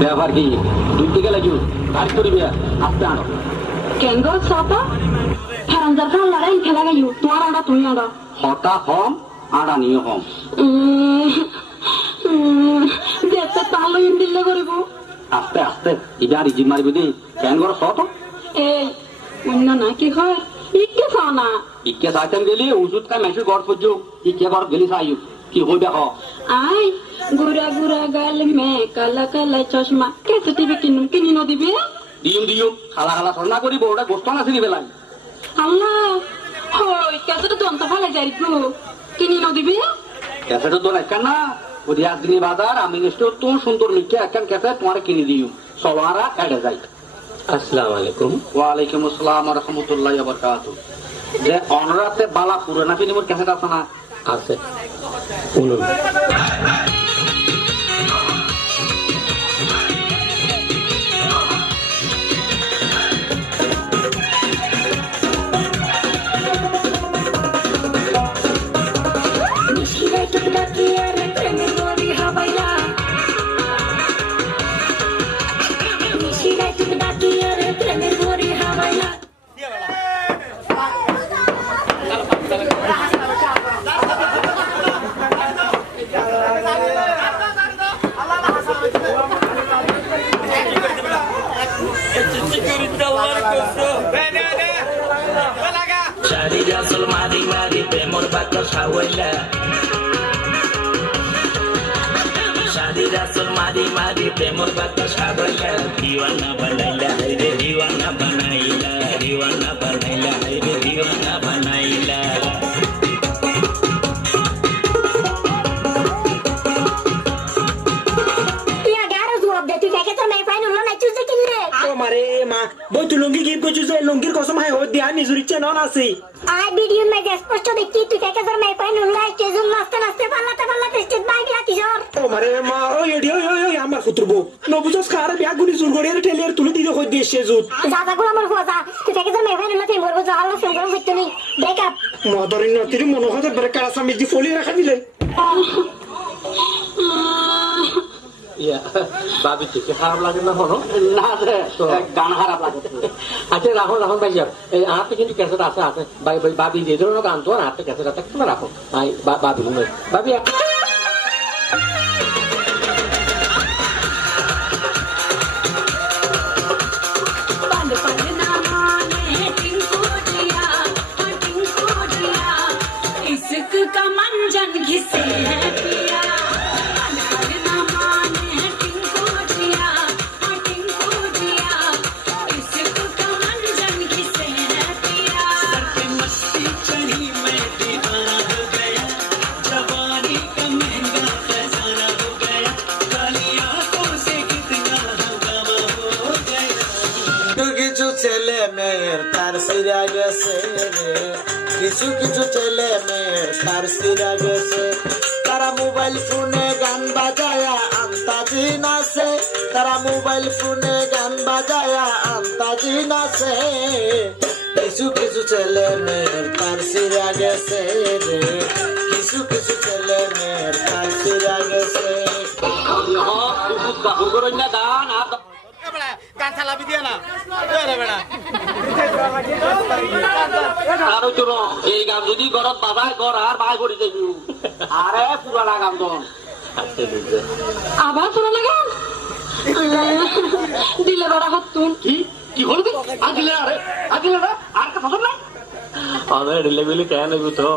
ব্যবহার কি দুই দিকে লাগিও গাড়ি করিবে আস্তে আনো কেন গো সাপা হারামজার খান লড়াই খেলা গাইও তোমার আড়া তুমি আড়া হতা হম আড়া নিয়ে হম দেখতে তাহলে ইন্দিল্লে করিব আস্তে আস্তে এবার ইজি মারিবি দি কেন করো সত এই অন্য না কি হয় ইকে চাও না ইকে চাইতেন গেলি ওষুধ খাই মেসুর ঘর পর্য ইকে ঘর গেলি চাইও কি হইবে হ আই গুড়া গুড়া গাল মে কালা কালা চশমা কেসে টিভি কিনি নদিবে দিও দিও খালা খালা সরনা করিব ওটা গোস্ত না চিনি বেলাই আল্লাহ হই কেসে তো দন্ত ফালে যাই গো কিনি নদিবে ক্যাসেট তো একখান না ওই দিনে বাজার আমি নিশ্চয় তো সুন্দর মিকে একখান ক্যাসেট তোমার কিনে দিও সবারা কেটে যাই আসসালামু আলাইকুম ওয়ালাইকুম আসসালাম ওয়া রাহমাতুল্লাহি ওয়া বারাকাতুহু যে অনরাতে বালা পুরানা ফিল্মের ক্যাসেট আছে না আছে শুনুন Shadi Rasul Madi Madi Premor Bakar Shawala Shadi Rasul Madi Madi Premor Bakar Shawala Diwana Banaila Haide Diwana Banaila Diwana Banaila Haide Diwana Banaila মারে মা বই তুই লুঙ্গি গিফট করছিস লুঙ্গির কসম হাই হো দিয়া নিজুর ইচ্ছে নন আছে আই ভিডিও মে স্পষ্ট দেখি তুই কাকে তোর মে পাই নুলা স্টেজুল নাচতে নাচতে পাল্লাতে স্টেজ বাইক লাতি জোর ও মারে মা ওই এডি ওই আমার ফুতুরবো নবুজস খারে বিয়া গুনি জুর গড়িয়ে ঠেলিয়ে তুলে দিতে কই দিয়ে সেজুত দাদা গুলো আমার কথা তুই কাকে তোর মে পাই নুলা তুই মরবো যা আলো ফোন করে হইতো নি ব্রেকআপ মদরিন নতির মনে হয় বড় কারা সামি দি ফলি রাখা দিলে ইয়া বাবি থেকে খারাপ লাগে না হলো না রে গান খারাপ লাগে আচ্ছা রাখো রাখো ভাই এই হাতে কিন্তু ক্যাসেট আছে আছে ভাই ভাই বাবি যে ধরনের গান তো হাতে ক্যাসেট আছে একটু রাখো ভাই বাবি বাবি इसका मंजन घिसे है पिया কিছু ছেলে মেয়ের তার সিরা গেছে রে কিছু কিছু ছেলে মেয়ের তার সিরা গেছে তারা মোবাইল ফোনে গান বাজায়া আন্তাজি নাচে তারা মোবাইল ফোনে গান বাজায়া আন্তাজি নাচে কিছু কিছু ছেলে মেয়ের তার সিরা গেছে রে কিছু কিছু ছেলে মেয়ের তার সিরা গেছে গান আর গান চালাবি দিয়ে না আর তোর এই গান যদি ঘরত বাজায় কর আর বাই করে যাবি আরে পুরানা গান তো আবার শোনা না গান দিলে বড় হতুন কি কি করবি আদিলে আরে আদিলে না আর কা পছন্দ না আমরা রিলেবিলি কেন তো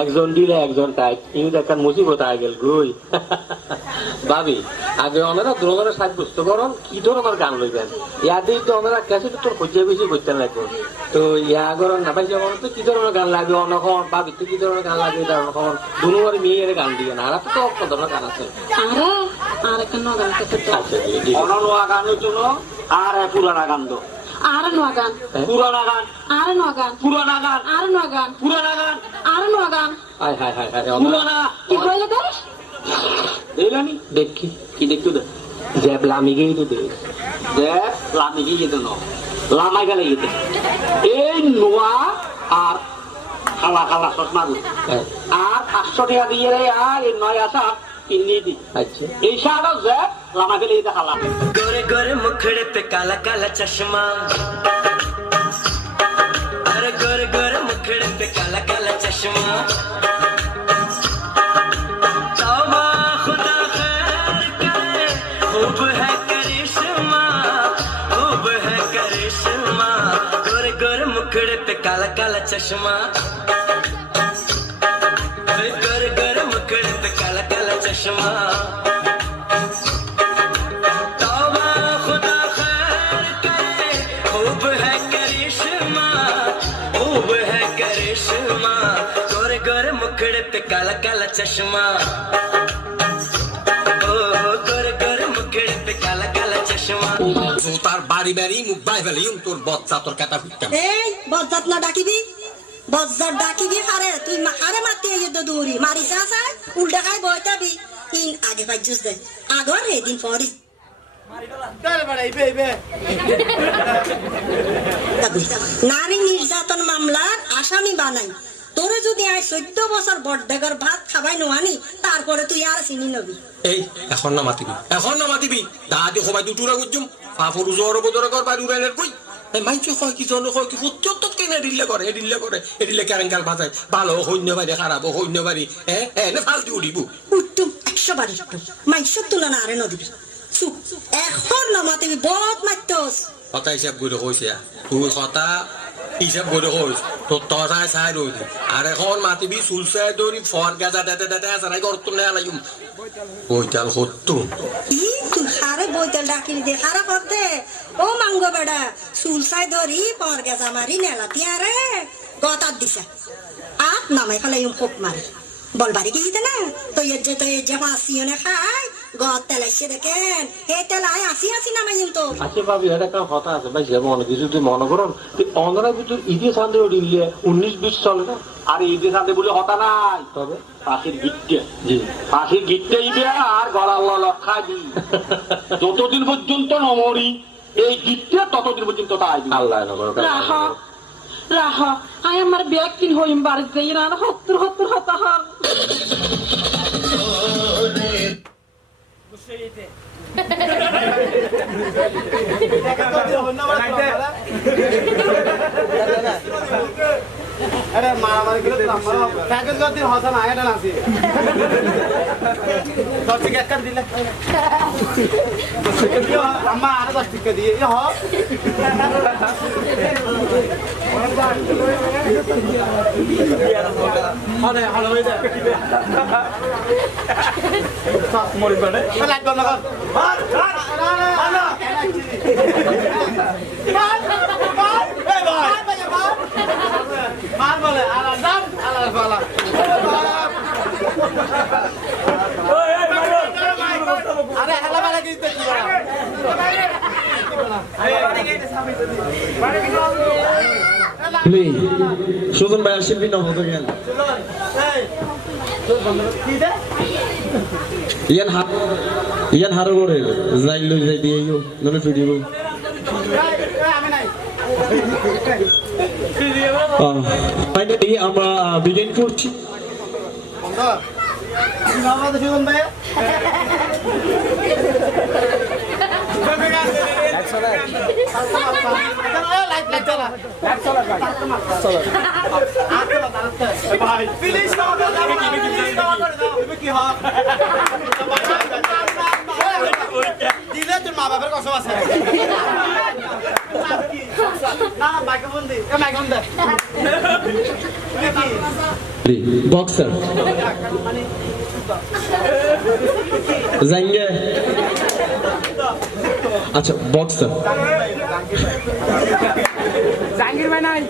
একজন দিলে একজন টাইট ইউ দেখান মুসিবত আই গেল গুই ভাবি আগে ওনারা দুজনে সাব্যস্ত করুন কি ধরনের গান লইবেন ইয়াদি তো ওনারা কাছে তো তোর খুঁজে বেশি করতে লাগবে তো ইয়া করুন না ভাই যেমন তো কি ধরনের গান লাগবে অনখন ভাবি তো কি ধরনের গান লাগবে তখন দুনুয়ার মেয়ের গান দিয়ে না আর তো কত ধরনের গান আছে আরে আর কেন গান করতে আচ্ছা অননোয়া গানের জন্য আর পুরানা গান তো আর নোয়া গান পুরানা গান আর নোয়া গান পুরানা গান আর নোয়া গান পুরানা গান আর নোয়া গান হাই হাই হাই হাই পুরানা কি কইলে তোর দেখলানি দেখি কি দেখতো দে জেব লামি গেই তো দেখ দেখ লামি কি যেত না লামাই গেলে যেতে এই নোয়া আর খালা খালা চশমা আর 500 টাকা দিয়ে আর এই নয় আসা কিনে দি আচ্ছা এই শাড়া যে লামাই ফেলে দিতে খালা गोरे गोरे मुखड़े पे काला काला चश्मा अरे गोरे गोरे मुखड़े पे काला काला चश्मा तौबा खुदा खैर करे खूब है करिश्मा खूब है करिश्मा गोरे गोरे मुखड़े पे काला काला चश्मा अरे गोरे गोरे मुखड़े पे काला काला चश्मा गोरे गोरे मुखड़े पे काला काला चश्मा ओ गोरे गोरे मुखड़े पे काला काला चश्मा তার বাড়ি বাড়ি মুখ বাই ফেলে তোর বচ্চা তোর কাটা ফিটতাম এই বজ্জাত না ডাকিবি বজ্জাত ডাকিবি হারে তুই হারে মারতে এই তো দৌড়ি মারি যা যায় উল্টা খাই বইতাবি তিন আগে পাইছিস দে আগর এদিন পরি নারী নির্যাতন মামলার আসামি বানাই তোরে যদি আয় 14 বছর বড়ডাগার ভাত খাবাই নোয়ানি তারপরে তুই আর চিনি নবি এই এখন না মাতিবি দাদি সবাই দুটুরা গুজুম পাপর জোর বদর কর বাড়ি উড়াইলের কই মাইছে কয় কি জন কয় কি সত্যত কেনে ডিলে করে এডিলে কারেঙ্গাল বাজায় ভালো হইন্য বাড়ি খারাপ হইন্য বাড়ি এনে ফালতু উড়িব উত্তম 100 বার একটু মাইসর তুলনা আরে নদিবি চুপ এখন না মাতিবি বহুত মাইতস কথা হিসাব করে কইছে তুই কথা হিসাব করে কইস তোর তসায় চাই রইলি আর এখন মাতিবি চুলচাই দৌড়ি ফর গাজা দেতে দেতে আসারাই গর্ত নেয়া লাগিম বইটাল সত্তু ই তুই হারে বইতাল ডাকিলি দে হারা করতে ও মাঙ্গো বেড়া চুলসাই ধরি পর গেজা মারি নেলাতি আরে গতার দিছে আপ নামাই ফেলাই খুব মারি বলবারি কি দিতে না তো এর যে মাসিও না খায় গত তেলাইছে দেখেন হে তেলাই আসি নামাই তো আচ্ছা ভাবি এটা একটা কথা আছে ভাই যেমন অনেক কিছু তুই মনে করেন অনরা ভিতর ঈদে সান্দে উড়িয়ে 19-20 চলে না আর ঈদে সাথে বলে হতা নাই তবে পাখির গিট্টে জি পাখির গিট্টে ইবে আর গলা লক্ষা দি যতদিন পর্যন্ত নমরি এই গিট্টে ততদিন পর্যন্ত তাই আল্লাহ নগর রাহা আই আমার ব্যাগ কিন হইম বাড়িতে ইরান হত্তর হতা হর আরে মারামারি করে প্যাকেজ করতে হসা না এটা নাসি দশ টাকা একটা দিলে আম্মা আরো 10 টাকা দিয়ে হ আরে হলো হয়ে যায় মরি পড়ে লাইট বন্ধ কর মার বলে আলাদা আলাদা আরে হেলা বালা কি দিতে সুজন ভাই শিল্পী নবত গেল ইয়ান হারো করে যাই লই যাই দিয়ে নলে ভিডিও ফাইনালি আমরা বিগিন করছি সুজন ভাই লাইট লাইট চলা লাইট চলা ভাই প্লিজ কি হয় দিলে তোর মা বাবার কসম আছে না মাইক্রোফোন দে মাইক্রোফোন দে বক্সার जाएंगे अच्छा बॉक्सर জাহাঙ্গীর ভাই নাই